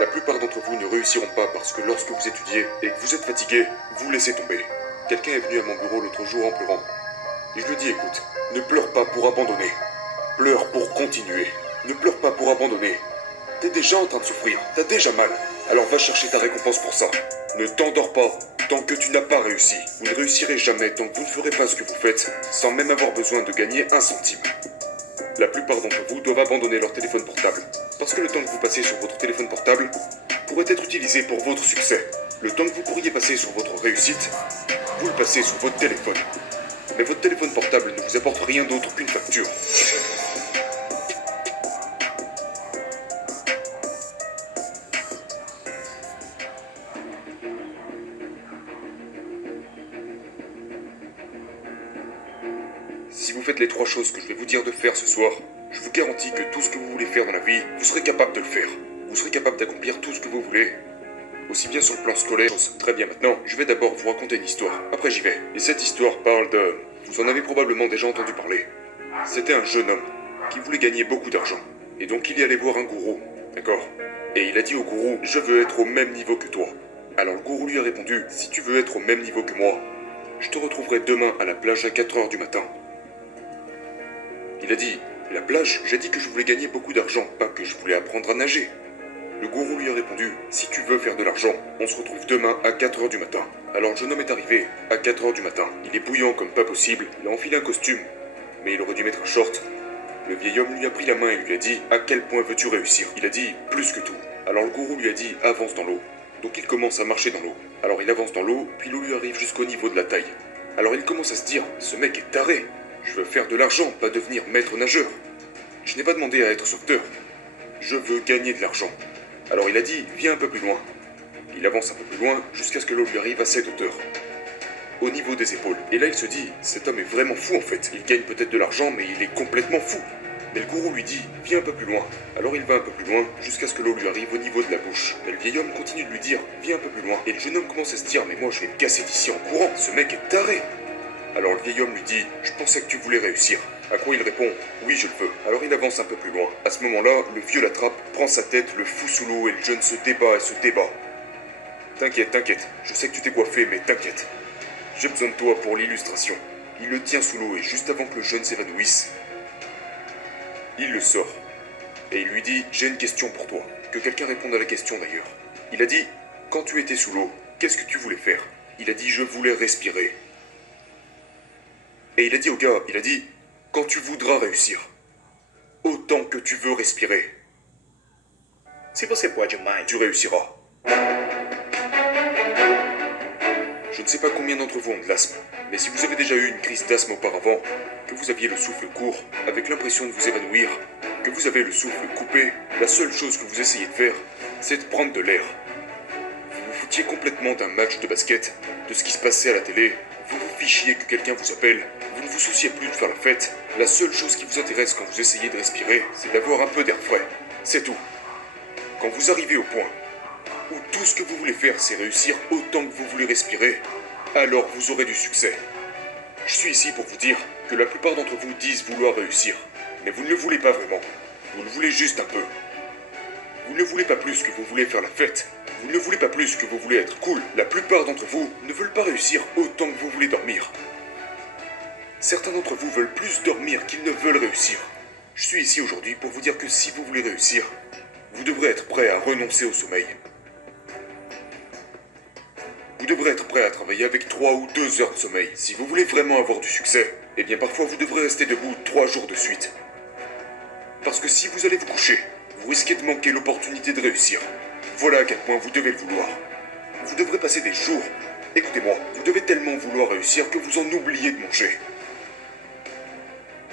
La plupart d'entre vous ne réussiront pas parce que lorsque vous étudiez et que vous êtes fatigué, vous laissez tomber. Quelqu'un est venu à mon bureau l'autre jour en pleurant. Et je lui dis écoute, ne pleure pas pour abandonner. Pleure pour continuer. Ne pleure pas pour abandonner. T'es déjà en train de souffrir, t'as déjà mal. Alors va chercher ta récompense pour ça. Ne t'endors pas tant que tu n'as pas réussi. Vous ne réussirez jamais tant que vous ne ferez pas ce que vous faites, sans même avoir besoin de gagner un centime. La plupart d'entre vous doivent abandonner leur téléphone portable. Parce que le temps que vous passez sur votre téléphone portable pourrait être utilisé pour votre succès. Le temps que vous pourriez passer sur votre réussite, vous le passez sur votre téléphone. Mais votre téléphone portable ne vous apporte rien d'autre qu'une facture. Si vous faites les 3 choses que je vais vous dire de faire ce soir, je vous garantis que tout ce que vous voulez faire dans la vie, vous serez capable de le faire. Vous serez capable d'accomplir tout ce que vous voulez. Aussi bien sur le plan scolaire. Très bien, maintenant, je vais d'abord vous raconter une histoire. Après, j'y vais. Et cette histoire parle de... Vous en avez probablement déjà entendu parler. C'était un jeune homme qui voulait gagner beaucoup d'argent. Et donc, il y allait voir un gourou. D'accord? Et il a dit au gourou, je veux être au même niveau que toi. Alors le gourou lui a répondu, si tu veux être au même niveau que moi, je te retrouverai demain à la plage à 4 heures du matin. Il a dit, la plage, j'ai dit que je voulais gagner beaucoup d'argent, pas que je voulais apprendre à nager. Le gourou lui a répondu, si tu veux faire de l'argent, on se retrouve demain à 4 heures du matin. Alors le jeune homme est arrivé à 4 heures du matin. Il est bouillant comme pas possible, il a enfilé un costume, mais il aurait dû mettre un short. Le vieil homme lui a pris la main et lui a dit, à quel point veux-tu réussir? Il a dit, plus que tout. Alors le gourou lui a dit, avance dans l'eau. Donc il commence à marcher dans l'eau. Alors il avance dans l'eau, puis l'eau lui arrive jusqu'au niveau de la taille. Alors il commence à se dire, ce mec est taré. Je veux faire de l'argent, pas devenir maître nageur. Je n'ai pas demandé à être sauveteur. Je veux gagner de l'argent. Alors il a dit, viens un peu plus loin. Il avance un peu plus loin jusqu'à ce que l'eau lui arrive à cette hauteur. Au niveau des épaules. Et là il se dit, cet homme est vraiment fou en fait. Il gagne peut-être de l'argent, mais il est complètement fou. Mais le gourou lui dit, viens un peu plus loin. Alors il va un peu plus loin jusqu'à ce que l'eau lui arrive au niveau de la bouche. Mais le vieil homme continue de lui dire, viens un peu plus loin. Et le jeune homme commence à se dire, mais moi je vais me casser d'ici en courant. Ce mec est taré. Alors le vieil homme lui dit, je pensais que tu voulais réussir. À quoi il répond, oui je le veux. Alors il avance un peu plus loin. À ce moment-là, le vieux l'attrape, prend sa tête, le fout sous l'eau et le jeune se débat et se débat. T'inquiète, t'inquiète, je sais que tu t'es coiffé, mais t'inquiète. J'ai besoin de toi pour l'illustration. Il le tient sous l'eau et juste avant que le jeune s'évanouisse, il le sort. Et il lui dit, j'ai une question pour toi. Que quelqu'un réponde à la question d'ailleurs. Il a dit, quand tu étais sous l'eau, qu'est-ce que tu voulais faire? Il a dit, je voulais respirer. Et il a dit au gars, il a dit, quand tu voudras réussir, autant que tu veux respirer, Se você pode mais, tu réussiras. Je ne sais pas combien d'entre vous ont de l'asthme, mais si vous avez déjà eu une crise d'asthme auparavant, que vous aviez le souffle court, avec l'impression de vous évanouir, que vous avez le souffle coupé, la seule chose que vous essayez de faire, c'est de prendre de l'air. Vous vous foutiez complètement d'un match de basket, de ce qui se passait à la télé, vous vous fichiez que quelqu'un vous appelle, vous ne vous souciez plus de faire la fête, la seule chose qui vous intéresse quand vous essayez de respirer, c'est d'avoir un peu d'air frais. C'est tout. Quand vous arrivez au point où tout ce que vous voulez faire, c'est réussir autant que vous voulez respirer, alors vous aurez du succès. Je suis ici pour vous dire que la plupart d'entre vous disent vouloir réussir, mais vous ne le voulez pas vraiment. Vous le voulez juste un peu. Vous ne voulez pas plus que vous voulez faire la fête. Vous ne voulez pas plus que vous voulez être cool. La plupart d'entre vous ne veulent pas réussir autant que vous voulez dormir. Certains d'entre vous veulent plus dormir qu'ils ne veulent réussir. Je suis ici aujourd'hui pour vous dire que si vous voulez réussir, vous devrez être prêt à renoncer au sommeil. Vous devrez être prêt à travailler avec 3 ou 2 heures de sommeil. Si vous voulez vraiment avoir du succès, eh bien parfois vous devrez rester debout 3 jours de suite. Parce que si vous allez vous coucher, vous risquez de manquer l'opportunité de réussir. Voilà à quel point vous devez le vouloir. Vous devrez passer des jours. Écoutez-moi, vous devez tellement vouloir réussir que vous en oubliez de manger.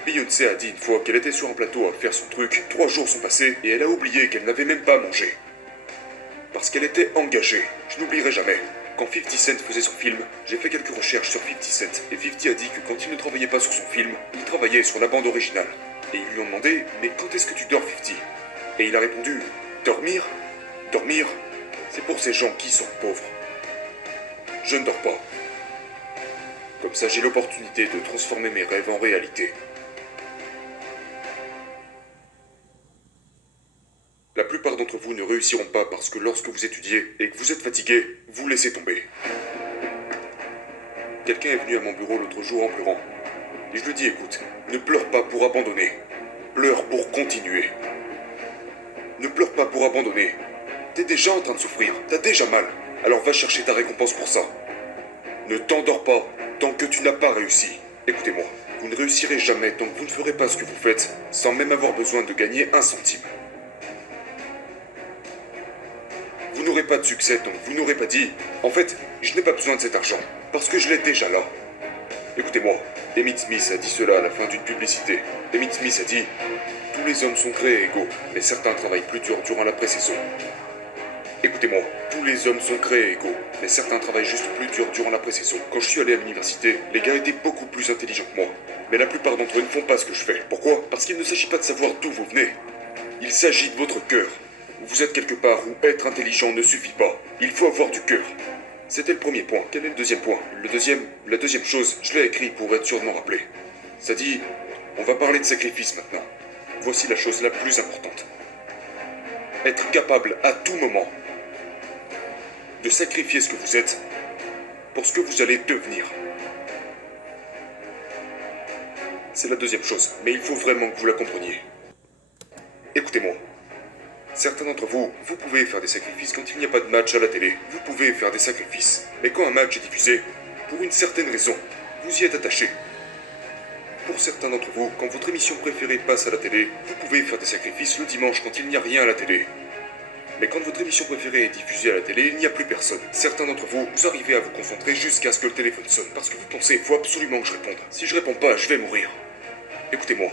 Beyoncé a dit une fois qu'elle était sur un plateau à faire son truc, 3 jours sont passés et elle a oublié qu'elle n'avait même pas mangé. Parce qu'elle était engagée. Je n'oublierai jamais. Quand 50 Cent faisait son film, j'ai fait quelques recherches sur 50 Cent et 50 a dit que quand il ne travaillait pas sur son film, il travaillait sur la bande originale. Et ils lui ont demandé, mais quand est-ce que tu dors 50? Et il a répondu, dormir? Dormir, c'est pour ces gens qui sont pauvres. Je ne dors pas. Comme ça, j'ai l'opportunité de transformer mes rêves en réalité. La plupart d'entre d'entre vous ne réussiront pas parce que lorsque vous étudiez et que vous êtes fatigué, vous laissez tomber. Quelqu'un est venu à mon bureau l'autre jour en pleurant. Et je lui dis, écoute, ne pleure pas pour abandonner. Pleure pour continuer. Ne pleure pas pour abandonner. T'es déjà en train de souffrir, t'as déjà mal. Alors va chercher ta récompense pour ça. Ne t'endors pas tant que tu n'as pas réussi. Écoutez-moi, vous ne réussirez jamais tant que vous ne ferez pas ce que vous faites sans même avoir besoin de gagner un centime. Vous n'aurez pas de succès tant que vous n'aurez pas dit « En fait, je n'ai pas besoin de cet argent, parce que je l'ai déjà là. » Écoutez-moi, Emmitt Smith a dit cela à la fin d'une publicité. Emmitt Smith a dit « Tous les hommes sont créés égaux, mais certains travaillent plus dur durant la pré-saison. » Écoutez-moi, tous les hommes sont créés égaux, mais certains travaillent juste plus dur durant la pré-saison. Quand je suis allé à l'université, les gars étaient beaucoup plus intelligents que moi. Mais la plupart d'entre eux ne font pas ce que je fais. Pourquoi? Parce qu'il ne s'agit pas de savoir d'où vous venez. Il s'agit de votre cœur. Vous êtes quelque part où être intelligent ne suffit pas. Il faut avoir du cœur. C'était le premier point. Quel est le deuxième point? La deuxième chose, je l'ai écrit pour être sûr de m'en rappeler. Ça dit, on va parler de sacrifice maintenant. Voici la chose la plus importante. Être capable à tout moment de sacrifier ce que vous êtes pour ce que vous allez devenir. C'est la deuxième chose, mais il faut vraiment que vous la compreniez. Écoutez-moi. Certains d'entre vous, vous pouvez faire des sacrifices quand il n'y a pas de match à la télé. Vous pouvez faire des sacrifices. Mais quand un match est diffusé, pour une certaine raison, vous y êtes attaché. Pour certains d'entre vous, quand votre émission préférée passe à la télé, vous pouvez faire des sacrifices le dimanche quand il n'y a rien à la télé. Mais quand votre émission préférée est diffusée à la télé, il n'y a plus personne. Certains d'entre vous, vous arrivez à vous concentrer jusqu'à ce que le téléphone sonne, parce que vous pensez, il faut absolument que je réponde. Si je réponds pas, je vais mourir. Écoutez-moi,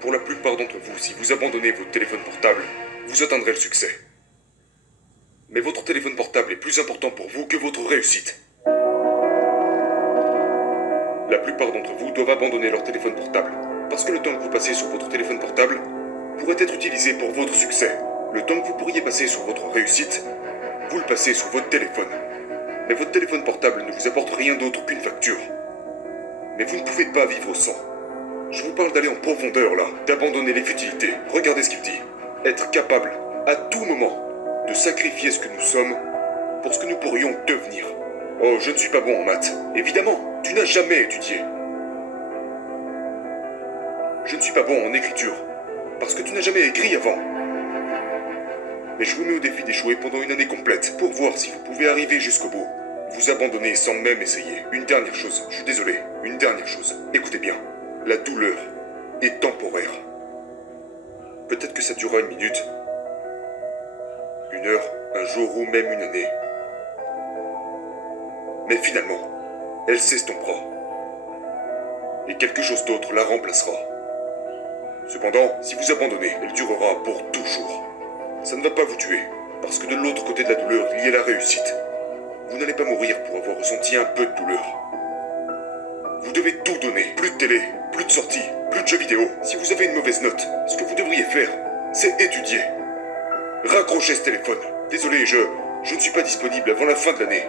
pour la plupart d'entre vous, si vous abandonnez votre téléphone portable, vous atteindrez le succès. Mais votre téléphone portable est plus important pour vous que votre réussite. La plupart d'entre vous doivent abandonner leur téléphone portable, parce que le temps que vous passez sur votre téléphone portable pourrait être utilisé pour votre succès. Le temps que vous pourriez passer sur votre réussite, vous le passez sur votre téléphone. Mais votre téléphone portable ne vous apporte rien d'autre qu'une facture. Mais vous ne pouvez pas vivre sans. Je vous parle d'aller en profondeur là, d'abandonner les futilités. Regardez ce qu'il dit. Être capable, à tout moment, de sacrifier ce que nous sommes pour ce que nous pourrions devenir. Oh, je ne suis pas bon en maths. Évidemment, tu n'as jamais étudié. Je ne suis pas bon en écriture, parce que tu n'as jamais écrit avant. Mais je vous mets au défi d'échouer pendant une année complète, pour voir si vous pouvez arriver jusqu'au bout. Vous abandonnez sans même essayer. Une dernière chose, je suis désolé, une dernière chose. Écoutez bien, la douleur est temporaire. Peut-être que ça durera une minute, une heure, un jour ou même une année. Mais finalement, elle s'estompera. Et quelque chose d'autre la remplacera. Cependant, si vous abandonnez, elle durera pour toujours. Ça ne va pas vous tuer, parce que de l'autre côté de la douleur, il y a la réussite. Vous n'allez pas mourir pour avoir ressenti un peu de douleur. Vous devez tout donner. Plus de télé, plus de sorties, plus de jeux vidéo. Si vous avez une mauvaise note, ce que vous devriez faire, c'est étudier. Raccrochez ce téléphone. Désolé, je ne suis pas disponible avant la fin de l'année.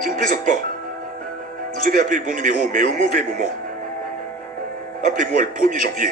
Je ne plaisante pas. Vous avez appelé le bon numéro, mais au mauvais moment. Appelez-moi le 1er janvier.